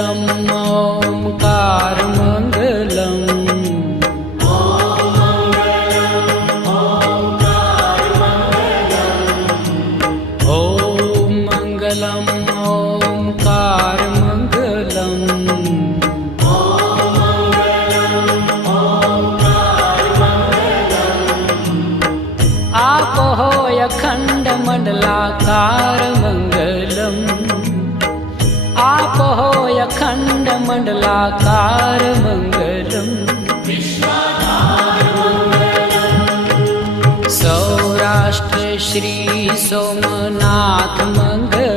मङ्गलम् ओङ्कारमङ्गलम् ॐ मङ्गलम् ओङ्कारमङ्गलम् आपो अखण्डमण्डलाकारमङ्गलम् आपो अखण्डमण्डलाकारमङ्गलम् सौराष्ट्र श्री सोमनाथ मङ्गलम्